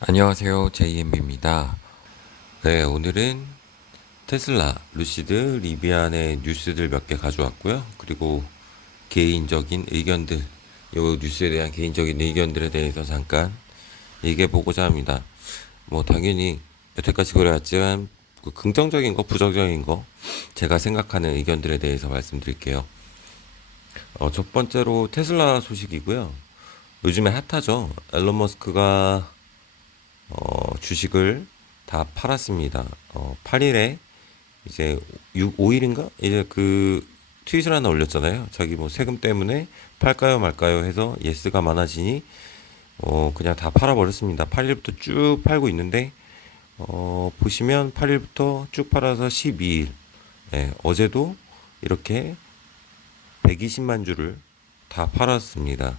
안녕하세요. JMB입니다. 네, 오늘은 테슬라, 루시드, 리비안의 뉴스들 몇 개 가져왔고요. 그리고 개인적인 의견들, 요 뉴스에 대한 개인적인 의견들에 대해서 잠깐 얘기해 보고자 합니다. 뭐, 당연히 여태까지 그래왔지만, 그 긍정적인 거, 부정적인 거, 제가 생각하는 의견들에 대해서 말씀드릴게요. 첫 번째로 테슬라 소식이고요. 요즘에 핫하죠. 앨런 머스크가 주식을 다 팔았습니다. 8일에 이제 5일인가? 이제 그 트윗을 하나 올렸잖아요. 자기 뭐 세금 때문에 팔까요 말까요 해서 예스가 많아지니 그냥 다 팔아버렸습니다. 8일부터 쭉 팔고 있는데 보시면 8일부터 쭉 팔아서 12일. 예, 어제도 이렇게 120만 주를 다 팔았습니다.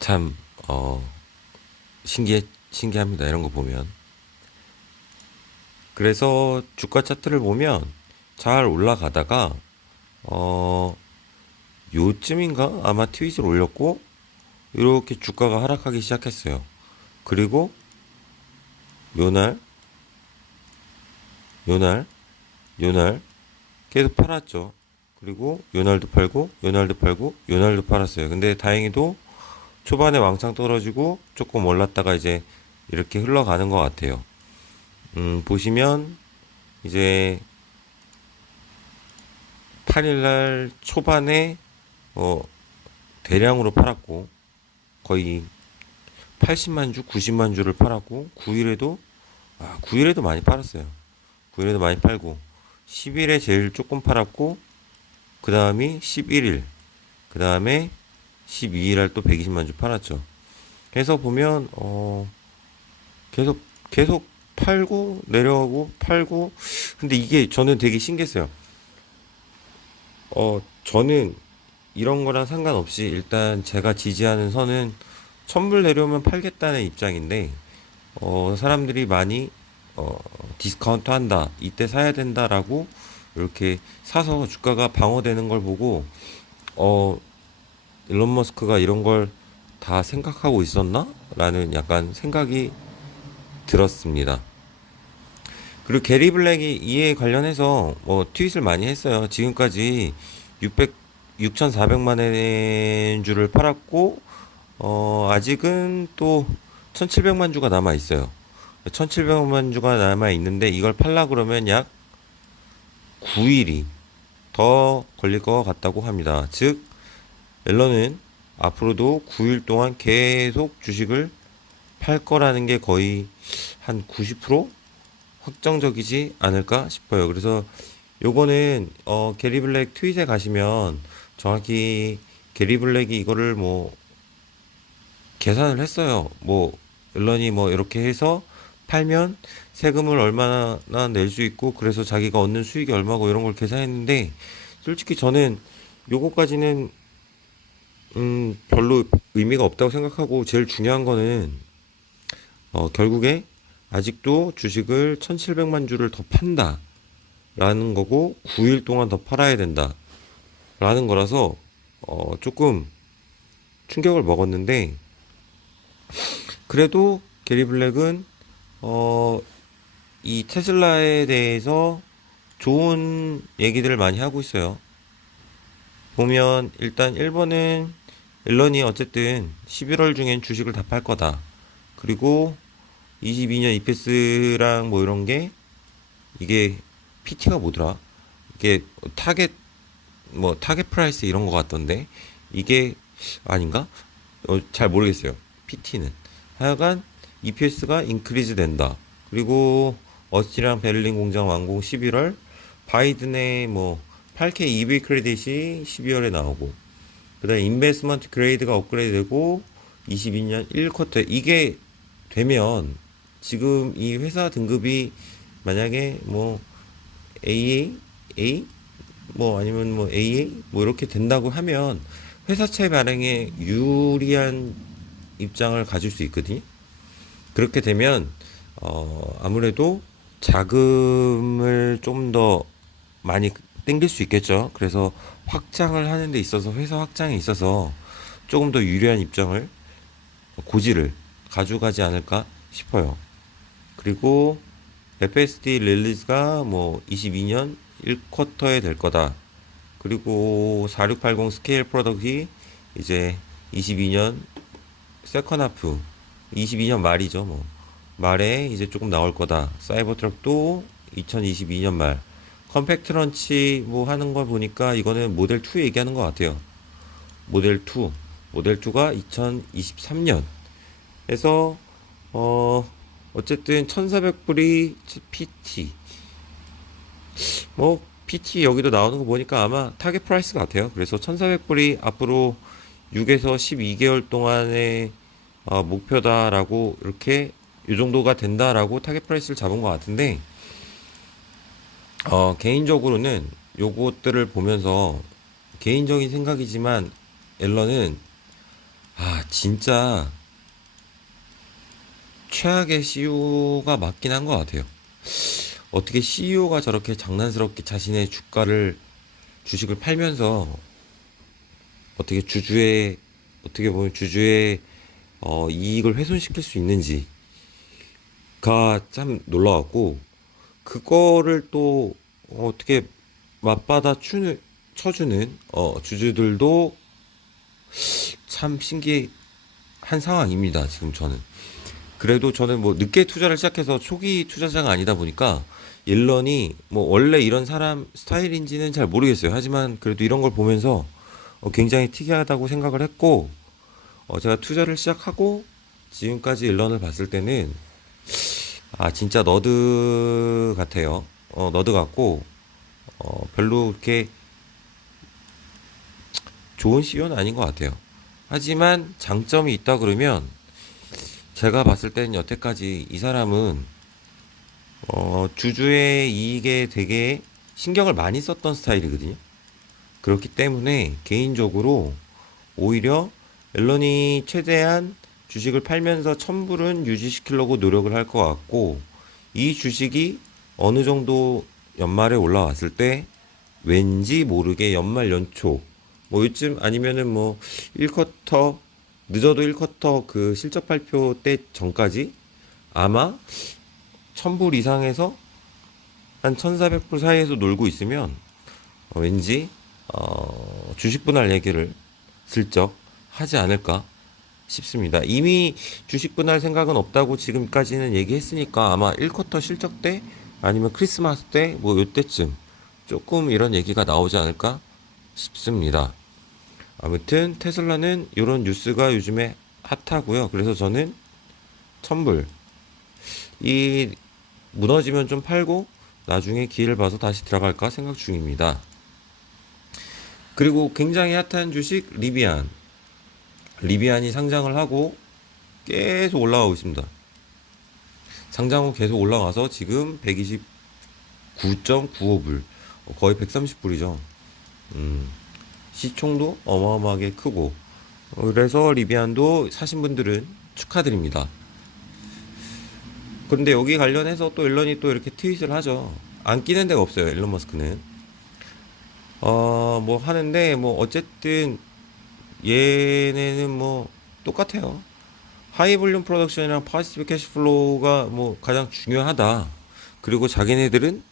참 신기합니다. 이런 거 보면. 그래서 주가 차트를 보면 잘 올라가다가 어 요쯤인가 아마 트윗을 올렸고 이렇게 주가가 하락하기 시작했어요. 그리고 요날 요날 요날 계속 팔았죠. 그리고 요날도 팔고 요날도 팔고 요날도 팔았어요. 근데 다행히도 초반에 왕창 떨어지고 조금 올랐다가 이제 이렇게 흘러가는 것 같아요. 보시면 이제 8일날 초반에 어, 대량으로 팔았고 거의 80만 주, 90만 주를 팔았고 9일에도 많이 팔았어요. 9일에도 많이 팔고 10일에 제일 조금 팔았고 그 다음이 11일, 그 다음에 12일날 또 120만 주 팔았죠. 그래서 보면 계속 팔고 내려가고 팔고 근데 이게 저는 되게 신기했어요. 저는 이런 거랑 상관없이 일단 제가 지지하는 선은 1000불 내려오면 팔겠다는 입장인데 사람들이 많이 디스카운트 한다 이때 사야 된다라고 이렇게 사서 주가가 방어되는 걸 보고 어, 일론 머스크가 이런 걸 다 생각하고 있었나? 라는 약간 생각이 들었습니다. 그리고 게리 블랙이 이에 관련해서 뭐 트윗을 많이 했어요. 지금까지 6,400만 주를 팔았고 아직은 또 1,700만 주가 남아 있어요. 1,700만 주가 남아 있는데 이걸 팔라 그러면 약 9일이 더 걸릴 것 같다고 합니다. 즉 앨런은 앞으로도 9일 동안 계속 주식을 팔 거라는 게 거의 한 90% 확정적이지 않을까 싶어요. 그래서 요거는 게리 블랙 트윗에 가시면 정확히 게리 블랙이 이거를 뭐 계산을 했어요. 뭐 앨런이 뭐 이렇게 해서 팔면 세금을 얼마나 낼 수 있고 그래서 자기가 얻는 수익이 얼마고 이런 걸 계산했는데 솔직히 저는 요거까지는 별로 의미가 없다고 생각하고 제일 중요한 거는 결국에 아직도 주식을 1700만 주를 더 판다라는 거고 9일 동안 더 팔아야 된다라는 거라서 조금 충격을 먹었는데 그래도 게리 블랙은 어, 이 테슬라에 대해서 좋은 얘기들을 많이 하고 있어요. 보면 일단 1번은 앨런이 어쨌든 11월 중엔 주식을 다 팔 거다. 그리고 22년 EPS랑 뭐 이런 게 이게 PT가 뭐더라? 이게 타겟 프라이스 이런 거 같던데 이게 아닌가? 잘 모르겠어요. PT는 하여간 EPS가 인크리즈 된다. 그리고 어스틴이랑 베를린 공장 완공 11월 바이든의 뭐 8K EV 크레딧이 12월에 나오고 그다음에 인베스먼트 그레이드가 업그레이드 되고 22년 1쿼터 이게 되면 지금 이 회사 등급이 만약에 뭐 AA, A 뭐 아니면 뭐 AA 뭐 이렇게 된다고 하면 회사채 발행에 유리한 입장을 가질 수 있거든요. 그렇게 되면 아무래도 자금을 좀 더 많이 땡길 수 있겠죠. 그래서 확장을 하는 데 있어서 회사 확장에 있어서 조금 더 유리한 입장을 고지를 가져가지 않을까 싶어요. 그리고 FSD 릴리즈가 뭐 22년 1쿼터에 될 거다. 그리고 4680 스케일 프로덕트이 이제 22년 세컨 하프, 22년 말이죠. 뭐 말에 이제 조금 나올 거다. 사이버 트럭도 2022년 말. 컴팩트 런치 뭐 하는 걸 보니까 이거는 모델 2 얘기하는 것 같아요. 모델 2. 모델 2가 2023년. 해서 어쨌든 1,400불이 PT. 뭐 PT 여기도 나오는 거 보니까 아마 타겟 프라이스 같아요. 그래서 1,400불이 앞으로 6에서 12개월 동안의 목표다라고 이렇게 이 정도가 된다라고 타겟 프라이스를 잡은 것 같은데 개인적으로는 요것들을 보면서 개인적인 생각이지만 앨런은 진짜 최악의 CEO가 맞긴 한 것 같아요. 어떻게 CEO가 저렇게 장난스럽게 자신의 주식을 팔면서 어떻게 어떻게 보면 주주의 이익을 훼손시킬 수 있는지가 참 놀라웠고, 그거를 또 어떻게 쳐주는 주주들도 참 신기한 상황입니다. 지금 저는. 그래도 저는 뭐 늦게 투자를 시작해서 초기 투자자가 아니다 보니까 일런이 뭐 원래 이런 사람 스타일인지는 잘 모르겠어요. 하지만 그래도 이런 걸 보면서 굉장히 특이하다고 생각을 했고, 제가 투자를 시작하고 지금까지 일런을 봤을 때는 진짜 너드 같아요. 너드 같고 별로 그렇게 좋은 CEO는 아닌 것 같아요. 하지만 장점이 있다 그러면 제가 봤을 때는 여태까지 이 사람은 주주의 이익에 되게 신경을 많이 썼던 스타일이거든요. 그렇기 때문에 개인적으로 오히려 앨런이 최대한 주식을 팔면서 1,000불은 유지시키려고 노력을 할 것 같고, 이 주식이 어느 정도 연말에 올라왔을 때 왠지 모르게 연말 연초 뭐 요즘 아니면은 뭐 1쿼터 늦어도 1쿼터 그 실적 발표 때 전까지 아마 1,000불 이상에서 한 1,400불 사이에서 놀고 있으면 왠지 주식 분할 얘기를 슬쩍 하지 않을까 싶습니다. 이미 주식 분할 생각은 없다고 지금까지는 얘기했으니까 아마 1쿼터 실적 때 아니면 크리스마스 때 뭐 요때쯤 조금 이런 얘기가 나오지 않을까 싶습니다. 아무튼 테슬라는 이런 뉴스가 요즘에 핫하고요. 그래서 저는 1,000불 이 무너지면 좀 팔고 나중에 기회를 봐서 다시 들어갈까 생각 중입니다. 그리고 굉장히 핫한 주식 리비안이 상장을 하고 계속 올라가고 있습니다. 상장 후 계속 올라가서 지금 129.95불, 거의 130불이죠. 시총도 어마어마하게 크고, 그래서 리비안도 사신 분들은 축하드립니다. 그런데 여기 관련해서 또 일런이 또 이렇게 트윗을 하죠. 안 끼는 데가 없어요, 일론 머스크는. 뭐 하는데, 뭐 어쨌든 얘네는 뭐 똑같아요. 하이 볼륨 프로덕션이랑 파지티브 캐시플로우가 뭐 가장 중요하다. 그리고 자기네들은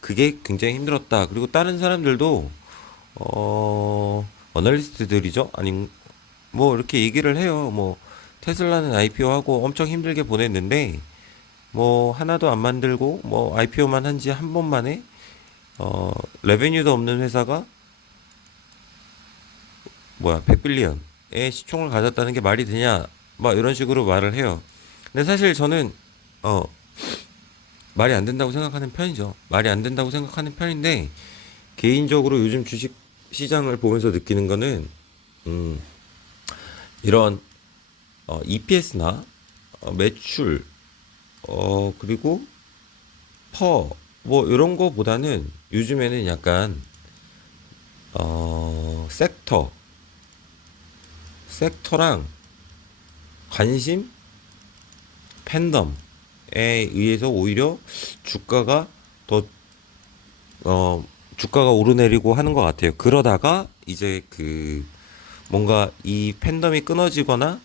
그게 굉장히 힘들었다. 그리고 다른 사람들도 어널리스트들이죠. 아니 뭐 이렇게 얘기를 해요. 뭐 테슬라는 IPO 하고 엄청 힘들게 보냈는데 뭐 하나도 안 만들고 뭐 IPO만 한 지 한 번 만에 레베뉴도 없는 회사가 100빌리언의 시총을 가졌다는 게 말이 되냐? 막 이런 식으로 말을 해요. 근데 사실 저는 말이 안 된다고 생각하는 편이죠. 말이 안 된다고 생각하는 편인데 개인적으로 요즘 주식 시장을 보면서 느끼는 거는 이런 EPS나 매출 그리고 뭐 이런 거보다는 요즘에는 약간 섹터랑 관심, 팬덤에 의해서 오히려 주가가 더 주가가 오르내리고 하는 것 같아요. 그러다가 이제 뭔가 이 팬덤이 끊어지거나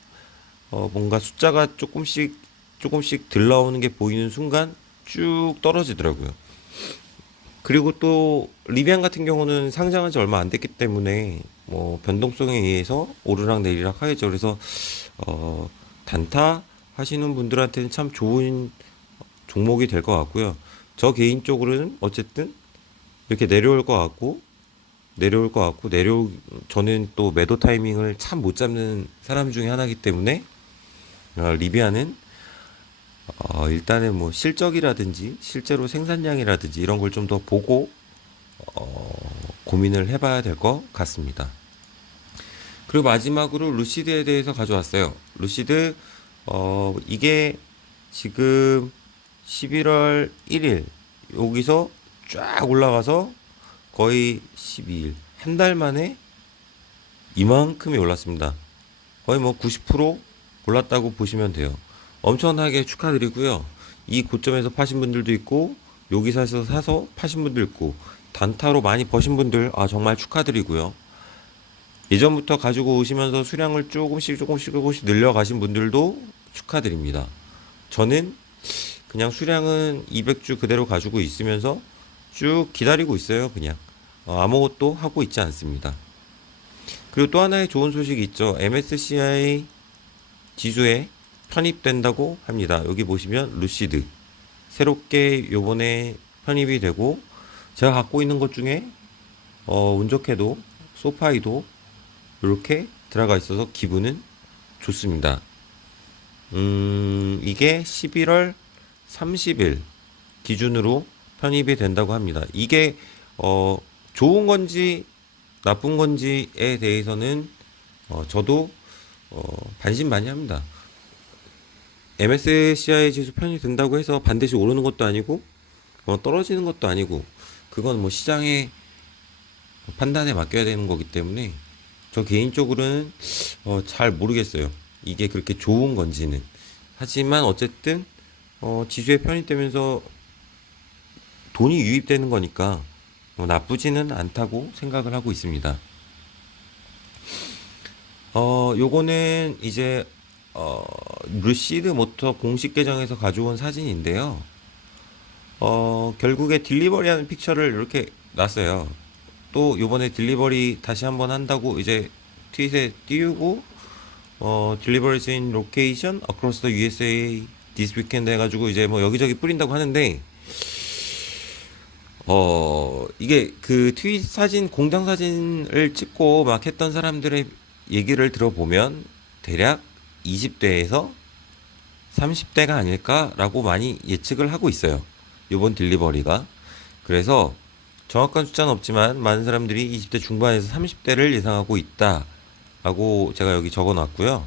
뭔가 숫자가 조금씩 조금씩 들 나오는 게 보이는 순간 쭉 떨어지더라고요. 그리고 또 리비안 같은 경우는 상장한 지 얼마 안 됐기 때문에 뭐 변동성에 의해서 오르락 내리락 하겠죠. 그래서 어, 단타 하시는 분들한테는 참 좋은 종목이 될 것 같고요. 저 개인적으로는 어쨌든 이렇게 내려올 것 같고 저는 또 매도 타이밍을 참 못 잡는 사람 중에 하나이기 때문에 리비아는 일단은 뭐 실적이라든지 실제로 생산량이라든지 이런 걸 좀 더 보고 고민을 해봐야 될 것 같습니다. 그리고 마지막으로 루시드에 대해서 가져왔어요. 루시드 이게 지금 11월 1일 여기서 쫙 올라가서 거의 12일 한 달 만에 이만큼이 올랐습니다. 거의 뭐 90% 올랐다고 보시면 돼요. 엄청나게 축하드리고요. 이 고점에서 파신 분들도 있고 여기 사서 파신 분도 있고 단타로 많이 버신 분들 정말 축하드리고요. 예전부터 가지고 오시면서 수량을 조금씩 늘려가신 분들도 축하드립니다. 저는 그냥 수량은 200주 그대로 가지고 있으면서 쭉 기다리고 있어요. 그냥 아무것도 하고 있지 않습니다. 그리고 또 하나의 좋은 소식이 있죠. MSCI 지수에 편입된다고 합니다. 여기 보시면 루시드 새롭게 요번에 편입이 되고 제가 갖고 있는 것 중에 운 좋게도 소파이도 이렇게 들어가 있어서 기분은 좋습니다. 이게 11월 30일 기준으로 편입이 된다고 합니다. 이게 좋은 건지 나쁜 건지에 대해서는 저도 반신반의합니다. MSCI 지수 편입 된다고 해서 반드시 오르는 것도 아니고 떨어지는 것도 아니고 그건 뭐 시장의 판단에 맡겨야 되는 거기 때문에 저 개인적으로는 잘 모르겠어요. 이게 그렇게 좋은 건지는. 하지만 어쨌든 지수에 편입되면서 돈이 유입되는 거니까 나쁘지는 않다고 생각을 하고 있습니다. 요거는 이제 루시드 모터 공식 계정에서 가져온 사진인데요. 결국에 딜리버리 하는 픽처를 이렇게 놨어요. 또 요번에 딜리버리 다시 한번 한다고 이제 트윗에 띄우고 deliveries in location across the USA this weekend 해가지고 이제 뭐 여기저기 뿌린다고 하는데 이게 그 트윗 사진 공장 사진을 찍고 막 했던 사람들의 얘기를 들어보면 대략 20대에서 30대가 아닐까라고 많이 예측을 하고 있어요. 요번 딜리버리가. 그래서 정확한 숫자는 없지만 많은 사람들이 20대 중반에서 30대를 예상하고 있다라고 제가 여기 적어 놨고요.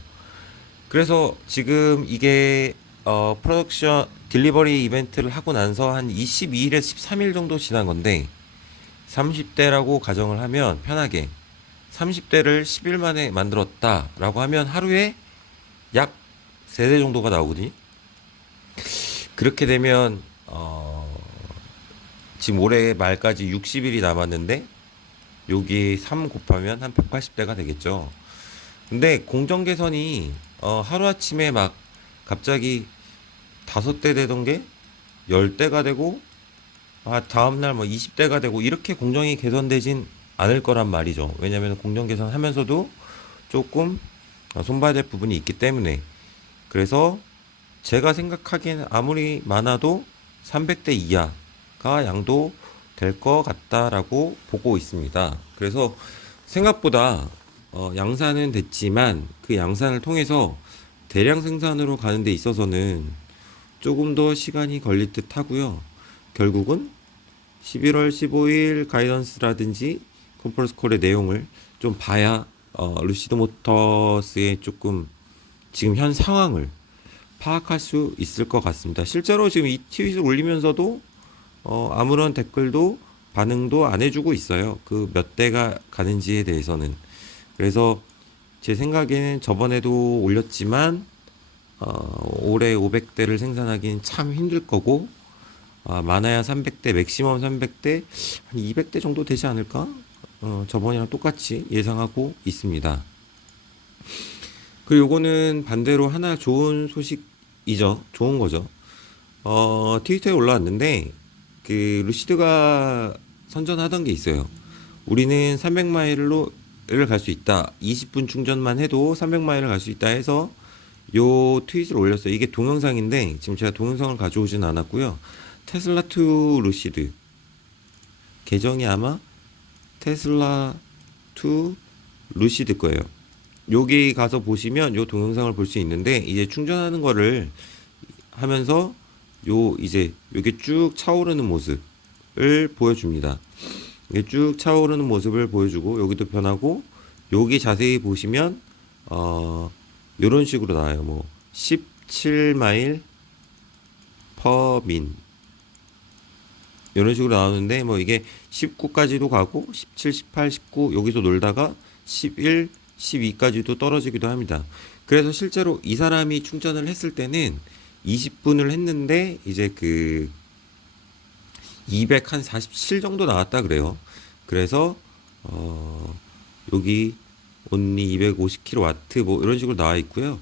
그래서 지금 이게 프로덕션 딜리버리 이벤트를 하고 나서 한 22일에서 13일 정도 지난 건데 30대라고 가정을 하면 편하게 30대를 10일 만에 만들었다라고 하면 하루에 약 3대 정도가 나오거든요. 그렇게 되면 지금 올해 말까지 60일이 남았는데 여기 3 곱하면 한 180대가 되겠죠. 근데 공정 개선이 하루아침에 막 갑자기 5대 되던 게 10대가 되고 다음날 뭐 20대가 되고 이렇게 공정이 개선되진 않을 거란 말이죠. 왜냐하면 공정 개선하면서도 조금 손봐야 될 부분이 있기 때문에. 그래서 제가 생각하기에는 아무리 많아도 300대 이하가 양도 될 것 같다라고 보고 있습니다. 그래서 생각보다 양산은 됐지만 그 양산을 통해서 대량 생산으로 가는 데 있어서는 조금 더 시간이 걸릴 듯 하고요. 결국은 11월 15일 가이던스라든지 컨퍼런스 콜의 내용을 좀 봐야 루시드 모터스의 조금 지금 현 상황을 파악할 수 있을 것 같습니다. 실제로 지금 이 트윗을 올리면서도 아무런 댓글도 반응도 안 해주고 있어요. 그 몇 대가 가는지에 대해서는. 그래서 제 생각에는 저번에도 올렸지만 올해 500대를 생산하기는 참 힘들 거고 많아야 300대, 맥시멈 300대, 한 200대 정도 되지 않을까? 저번이랑 똑같이 예상하고 있습니다. 그리고 요거는 반대로 하나 좋은 소식이죠. 좋은 거죠. 트위터에 올라왔는데, 그, 루시드가 선전하던 게 있어요. 우리는 300마일로, 를 갈 수 있다. 20분 충전만 해도 300마일을 갈 수 있다 해서 요 트윗을 올렸어요. 이게 동영상인데, 지금 제가 동영상을 가져오진 않았고요. 테슬라 투 루시드. 계정이 아마 테슬라 투 루시드 거예요. 여기 가서 보시면 요 동영상을 볼 수 있는데, 이제 충전하는 거를 하면서 요 이제 요게 쭉 차오르는 모습을 보여줍니다. 이게 쭉 차오르는 모습을 보여주고, 여기도 변하고, 여기 자세히 보시면 요런 식으로 나와요. 뭐 17마일 퍼민 이런 식으로 나오는데, 뭐 이게 19까지도 가고 17, 18, 19 여기서 놀다가 11, 12까지도 떨어지기도 합니다. 그래서 실제로 이 사람이 충전을 했을 때는 20분을 했는데 이제 그 247 정도 나왔다 그래요. 그래서 여기 온리 250kW 뭐 이런 식으로 나와 있고요.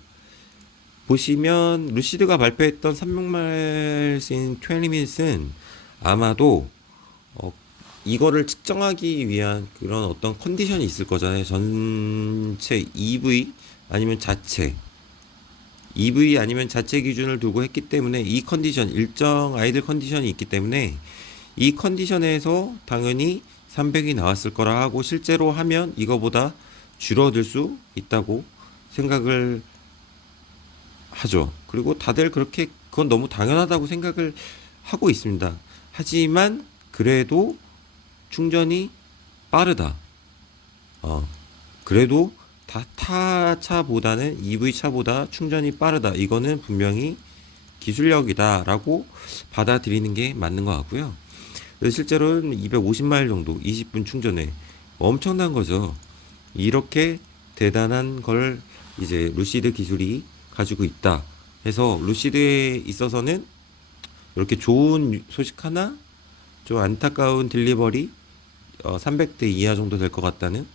보시면 루시드가 발표했던 300마일스 in 20minutes는 아마도 이거를 측정하기 위한 그런 어떤 컨디션이 있을 거잖아요. 전체 EV 아니면 자체 EV 아니면 자체 기준을 두고 했기 때문에, 이 컨디션, 일정 아이들 컨디션이 있기 때문에 이 컨디션에서 당연히 300이 나왔을 거라 하고, 실제로 하면 이거보다 줄어들 수 있다고 생각을 하죠. 그리고 다들 그렇게 그건 너무 당연하다고 생각을 하고 있습니다. 하지만 그래도 충전이 빠르다. 그래도 타 차보다는 EV 차보다 충전이 빠르다. 이거는 분명히 기술력이다라고 받아들이는 게 맞는 것 같고요. 그래서 실제로는 250마일 정도 20분 충전에 엄청난 거죠. 이렇게 대단한 걸 이제 루시드 기술이 가지고 있다 해서, 루시드에 있어서는 이렇게 좋은 소식 하나, 좀 안타까운 딜리버리, 300대 이하 정도 될 것 같다는,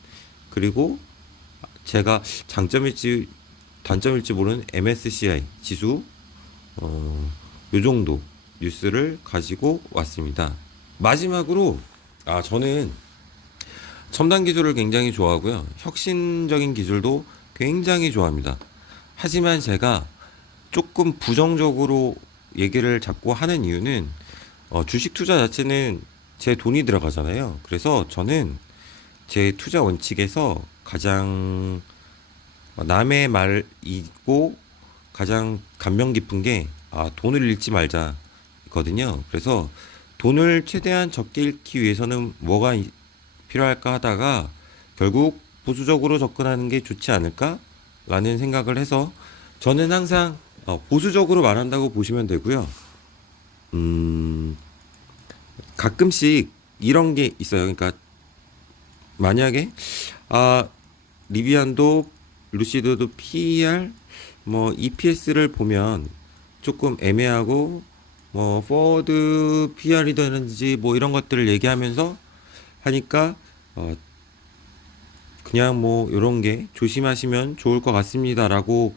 그리고 제가 장점일지 단점일지 모르는 MSCI 지수, 요 정도 뉴스를 가지고 왔습니다. 마지막으로, 저는 첨단 기술을 굉장히 좋아하고요. 혁신적인 기술도 굉장히 좋아합니다. 하지만 제가 조금 부정적으로 얘기를 자꾸 하는 이유는, 주식 투자 자체는 제 돈이 들어가잖아요. 그래서 저는 제 투자 원칙에서 가장 남의 말이고 가장 감명 깊은 게, 돈을 잃지 말자거든요. 그래서 돈을 최대한 적게 잃기 위해서는 뭐가 필요할까 하다가 결국 보수적으로 접근하는 게 좋지 않을까라는 생각을 해서, 저는 항상 보수적으로 말한다고 보시면 되고요. 가끔씩 이런 게 있어요. 그러니까 만약에 리비안도 루시드도 PER 뭐 EPS를 보면 조금 애매하고, 뭐 포워드 PR이 되는지 뭐 이런 것들을 얘기하면서 하니까 그냥 뭐 이런 게 조심하시면 좋을 것 같습니다라고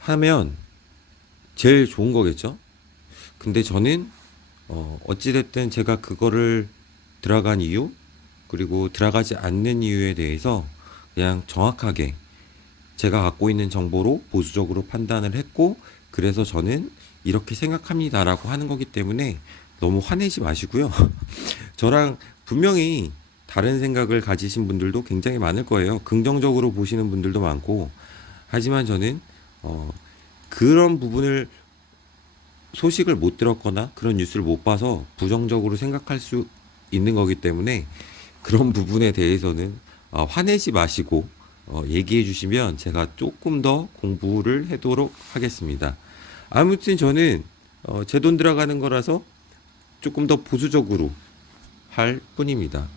하면 제일 좋은 거겠죠. 근데 저는 어찌됐든 제가 그거를 들어간 이유, 그리고 들어가지 않는 이유에 대해서 그냥 정확하게 제가 갖고 있는 정보로 보수적으로 판단을 했고, 그래서 저는 이렇게 생각합니다라고 하는 거기 때문에 너무 화내지 마시고요. 저랑 분명히 다른 생각을 가지신 분들도 굉장히 많을 거예요. 긍정적으로 보시는 분들도 많고. 하지만 저는 그런 부분을, 소식을 못 들었거나 그런 뉴스를 못 봐서 부정적으로 생각할 수 있는 거기 때문에, 그런 부분에 대해서는 화내지 마시고 얘기해 주시면 제가 조금 더 공부를 하도록 하겠습니다. 아무튼 저는 제 돈 들어가는 거라서 조금 더 보수적으로 할 뿐입니다.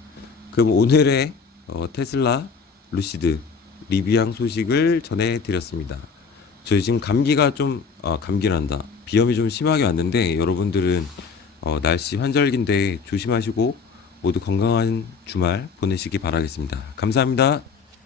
그럼 오늘의 테슬라 루시드 리뷰양 소식을 전해드렸습니다. 저희 지금 감기가 좀 감기란다. 비염이 좀 심하게 왔는데, 여러분들은 날씨 환절기인데 조심하시고 모두 건강한 주말 보내시기 바라겠습니다. 감사합니다.